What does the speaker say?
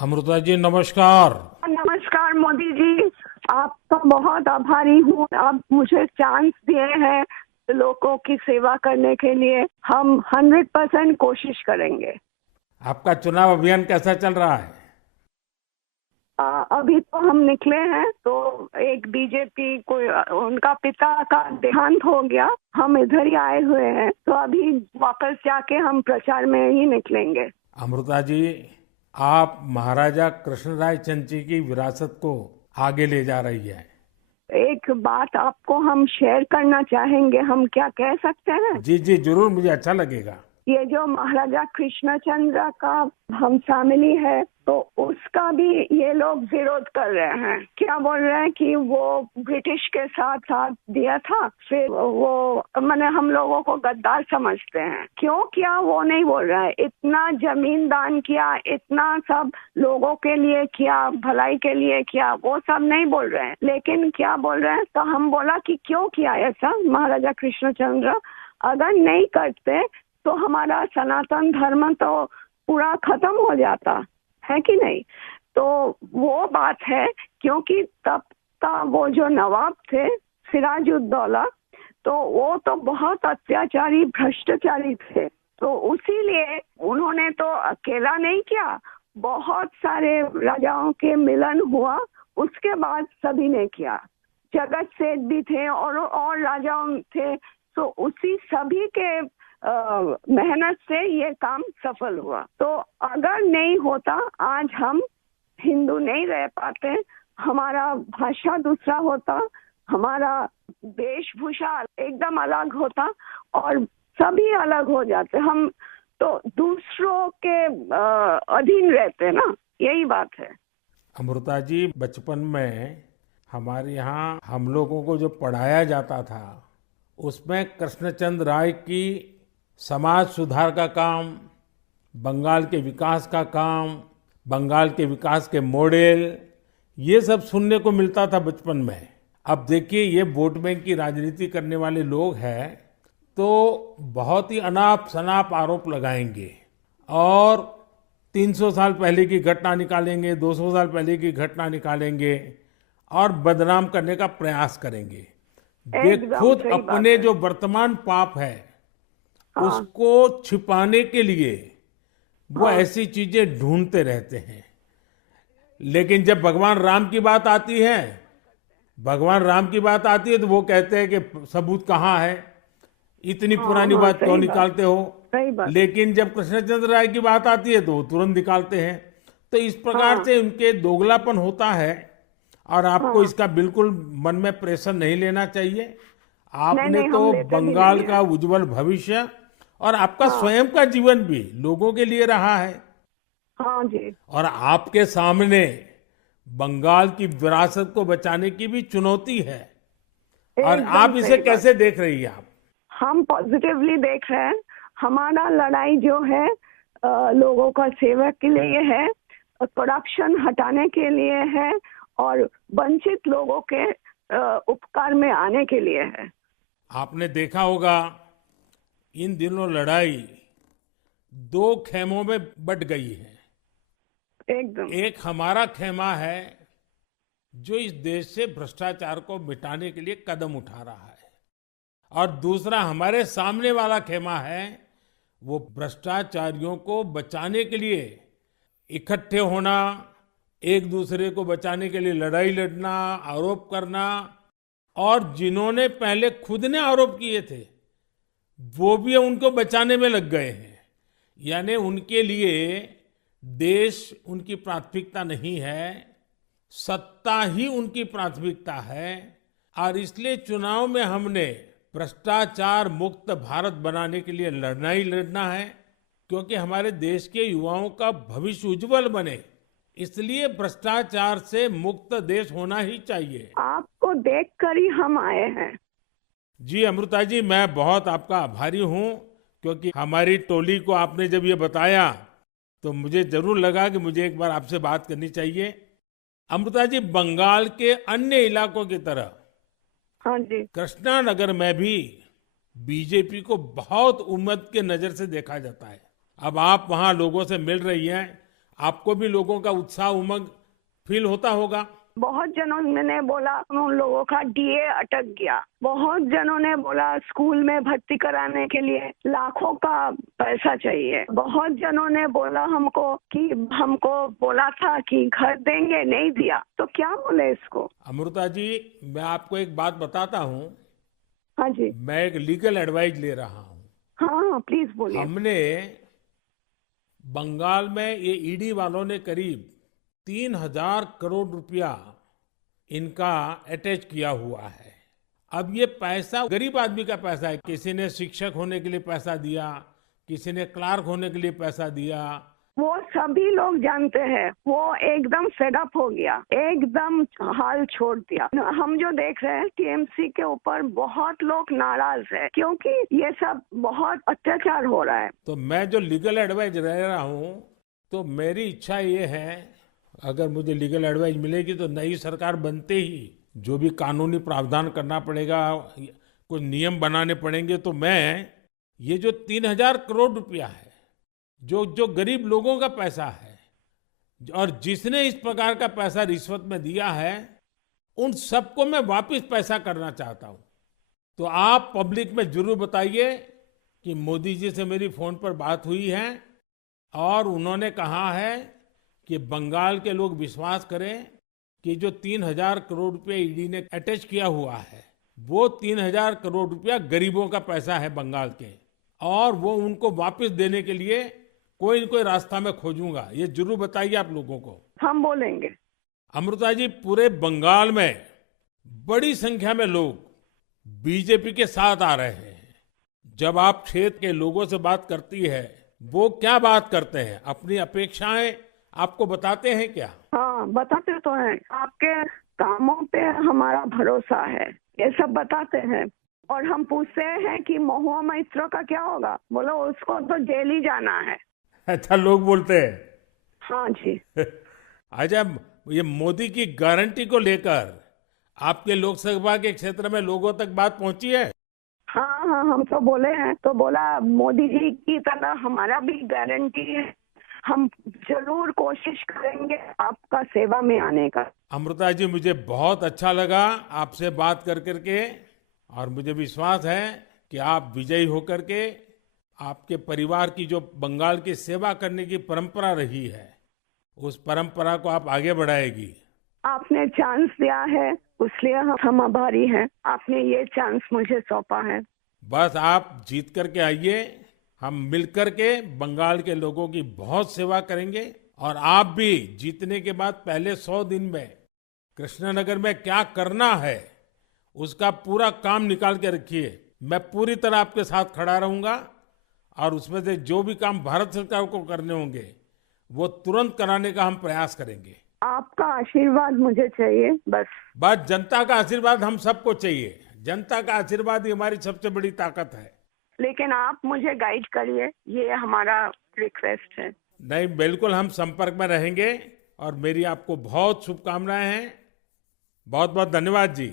अमृता जी नमस्कार। नमस्कार मोदी जी। आपका बहुत आभारी हूँ। आप मुझे चांस दिए हैं लोगों की सेवा करने के लिए। हम 100% कोशिश करेंगे। आपका चुनाव अभियान कैसा चल रहा है? अभी तो हम निकले हैं तो एक बीजेपी को उनका पिता का देहांत हो गया। हम इधर ही आए हुए हैं तो अभी वापस जाके हम प्रचार में ही निकलेंगे। अमृता जी, आप महाराजा कृष्णराय चंद जी की विरासत को आगे ले जा रही है। एक बात आपको हम शेयर करना चाहेंगे। हम क्या कह सकते हैं? जी जी जरूर, मुझे अच्छा लगेगा। ये जो महाराजा कृष्णचंद्र का हम फैमिली है तो उसका भी ये लोग विरोध कर रहे हैं। क्या बोल रहे हैं कि वो ब्रिटिश के साथ साथ दिया था, फिर वो मैंने हम लोगों को गद्दार समझते हैं। क्यों किया वो नहीं बोल रहा है। इतना जमीन दान किया, इतना सब लोगों के लिए किया, भलाई के लिए किया, वो सब नहीं बोल रहे हैं। लेकिन क्या बोल रहे हैं, तो हम बोला कि क्यों किया ऐसा महाराजा कृष्णचंद्र। अगर नहीं करते तो हमारा सनातन धर्म तो पूरा खत्म हो जाता है कि नहीं। तो वो बात है, क्योंकि तब का वो जो नवाब थे सिराजुद्दौला, तो वो तो बहुत अत्याचारी भ्रष्टाचारी थे। तो उसीलिए उन्होंने तो अकेला नहीं किया, बहुत सारे राजाओं के मिलन हुआ, उसके बाद सभी ने किया। जगत सेठ भी थे और राजाओं थे। तो उसी सभी के मेहनत से ये काम सफल हुआ। तो अगर नहीं होता आज हम हिंदू नहीं रह पाते। हमारा भाषा दूसरा होता, हमारा वेशभूषा एकदम अलग होता और सभी अलग हो जाते। हम तो दूसरों के अधीन रहते ना, यही बात है। अमृता जी, बचपन में हमारे यहाँ हम लोगों को जो पढ़ाया जाता था उसमें कृष्णचंद्र राय की समाज सुधार का काम, बंगाल के विकास का काम, बंगाल के विकास के मॉडल, ये सब सुनने को मिलता था बचपन में। अब देखिए, ये वोट बैंक की राजनीति करने वाले लोग हैं तो बहुत ही अनाप शनाप आरोप लगाएंगे और 300 साल पहले की घटना निकालेंगे, 200 साल पहले की घटना निकालेंगे और बदनाम करने का प्रयास करेंगे। वे एकदम खुद सही बात अपने है। जो वर्तमान पाप है हाँ उसको छिपाने के लिए वो हाँ ऐसी चीजें ढूंढते रहते हैं। लेकिन जब भगवान राम की बात आती है तो वो कहते हैं कि सबूत कहाँ है, इतनी हाँ पुरानी हाँ बात क्यों सही बात, निकालते हो। सही बात। लेकिन जब कृष्णचंद्र राय की बात आती है तो वो तुरंत निकालते हैं। तो इस प्रकार हाँ से उनके दोगलापन होता है और आपको हाँ। इसका बिल्कुल मन में प्रेशर नहीं लेना चाहिए। नहीं आपने नहीं, हम तो लेते भी बंगाल नहीं है। का उज्जवल भविष्य और आपका हाँ स्वयं का जीवन भी लोगों के लिए रहा है। हाँ जी। और आपके सामने बंगाल की विरासत को बचाने की भी चुनौती है। और एकदम आप इसे सही बात। कैसे देख रही हैं आप? हम पॉजिटिवली देख रहे हैं। हमारा लड़ाई जो है लोगों का सेवा के लिए है, करप्शन हटाने के लिए है और वंचित लोगों के उपकार में आने के लिए है। आपने देखा होगा, इन दिनों लड़ाई दो खेमों में बट गई है। एकदम। एक हमारा खेमा है जो इस देश से भ्रष्टाचार को मिटाने के लिए कदम उठा रहा है, और दूसरा हमारे सामने वाला खेमा है, वो भ्रष्टाचारियों को बचाने के लिए इकट्ठे होना, एक दूसरे को बचाने के लिए लड़ाई लड़ना, आरोप करना। और जिन्होंने पहले खुद ने आरोप किए थे वो भी उनको बचाने में लग गए हैं। यानी उनके लिए देश उनकी प्राथमिकता नहीं है, सत्ता ही उनकी प्राथमिकता है। और इसलिए चुनाव में हमने भ्रष्टाचार मुक्त भारत बनाने के लिए लड़ना ही लड़ना है, क्योंकि हमारे देश के युवाओं का भविष्य उज्जवल बने। इसलिए भ्रष्टाचार से मुक्त देश होना ही चाहिए। आपको देखकर ही हम आए हैं। जी अमृता जी, मैं बहुत आपका आभारी हूँ, क्योंकि हमारी टोली को आपने जब ये बताया तो मुझे जरूर लगा कि मुझे एक बार आपसे बात करनी चाहिए। अमृता जी, बंगाल के अन्य इलाकों की तरह हाँ जी। कृष्णा नगर में भी बीजेपी को बहुत उम्मीद के नजर से देखा जाता है। अब आप वहां लोगों से मिल रही हैं, आपको भी लोगों का उत्साह उमंग फील होता होगा। बहुत जनों ने बोला उन लोगों का डीए अटक गया। बहुत जनों ने बोला स्कूल में भर्ती कराने के लिए लाखों का पैसा चाहिए। बहुत जनों ने बोला हमको कि हमको बोला था कि घर देंगे, नहीं दिया। तो क्या बोले इसको। अमृता जी, मैं आपको एक बात बताता हूँ। हाँ जी। मैं एक लीगल एडवाइस ले रहा हूँ। हाँ प्लीज बोलिए। हमने बंगाल में ये ईडी वालों ने करीब 3,000 करोड़ रुपया इनका अटैच किया हुआ है। अब ये पैसा गरीब आदमी का पैसा है। किसी ने शिक्षक होने के लिए पैसा दिया, किसी ने क्लार्क होने के लिए पैसा दिया। वो सभी लोग जानते हैं। वो एकदम फेडअप हो गया, एकदम हाल छोड़ दिया। हम जो देख रहे हैं टीएमसी के ऊपर बहुत लोग नाराज है क्योंकि ये सब बहुत अत्याचार हो रहा है। तो मैं जो लीगल एडवाइस ले रहा हूँ, तो मेरी इच्छा ये है, अगर मुझे लीगल एडवाइस मिलेगी तो नई सरकार बनते ही जो भी कानूनी प्रावधान करना पड़ेगा, कुछ नियम बनाने पड़ेंगे, तो मैं ये जो 3,000 करोड़ रुपया है, जो जो गरीब लोगों का पैसा है, और जिसने इस प्रकार का पैसा रिश्वत में दिया है, उन सबको मैं वापस पैसा करना चाहता हूं। तो आप पब्लिक में जरूर बताइए कि मोदी जी से मेरी फोन पर बात हुई है और उन्होंने कहा है कि बंगाल के लोग विश्वास करें कि जो 3,000 करोड़ रुपए ईडी ने अटैच किया हुआ है, वो 3,000 करोड़ रुपया गरीबों का पैसा है बंगाल के, और वो उनको वापस देने के लिए कोई न कोई रास्ता मैं खोजूंगा। ये जरूर बताइए आप लोगों को। हम बोलेंगे। अमृता जी, पूरे बंगाल में बड़ी संख्या में लोग बीजेपी के साथ आ रहे हैं। जब आप क्षेत्र के लोगों से बात करती है, वो क्या बात करते हैं? अपनी अपेक्षाएं आपको बताते हैं क्या? हाँ बताते तो हैं। आपके कामों पे हमारा भरोसा है, ये सब बताते हैं। और हम पूछते हैं कि महुआ मैत्रो का क्या होगा, बोलो उसको तो जेल ही जाना है। अच्छा, लोग बोलते हैं। हाँ जी। अच्छा, ये मोदी की गारंटी को लेकर आपके लोकसभा के क्षेत्र में लोगों तक बात पहुंची है? हाँ हाँ, हम तो बोले हैं। तो बोला मोदी जी की तरह हमारा भी गारंटी है, हम जरूर कोशिश करेंगे आपका सेवा में आने का। अमृता जी, मुझे बहुत अच्छा लगा आपसे बात कर करके, और मुझे विश्वास है कि आप विजयी होकर के आपके परिवार की जो बंगाल की सेवा करने की परंपरा रही है, उस परंपरा को आप आगे बढ़ाएगी। आपने चांस दिया है, उसलिए हम आभारी हैं। आपने ये चांस मुझे सौंपा है। बस आप जीत करके आइए, हम मिलकर के बंगाल के लोगों की बहुत सेवा करेंगे। और आप भी जीतने के बाद पहले 100 दिन में कृष्णनगर में क्या करना है, उसका पूरा काम निकाल के रखिए। मैं पूरी तरह आपके साथ खड़ा रहूंगा, और उसमें से जो भी काम भारत सरकार को करने होंगे, वो तुरंत कराने का हम प्रयास करेंगे। आपका आशीर्वाद मुझे चाहिए बस। बस जनता का आशीर्वाद हम सबको चाहिए। जनता का आशीर्वाद ही हमारी सबसे बड़ी ताकत है। लेकिन आप मुझे गाइड करिए, ये हमारा रिक्वेस्ट है। नहीं, बिल्कुल हम संपर्क में रहेंगे, और मेरी आपको बहुत शुभकामनाएं हैं। बहुत बहुत धन्यवाद जी।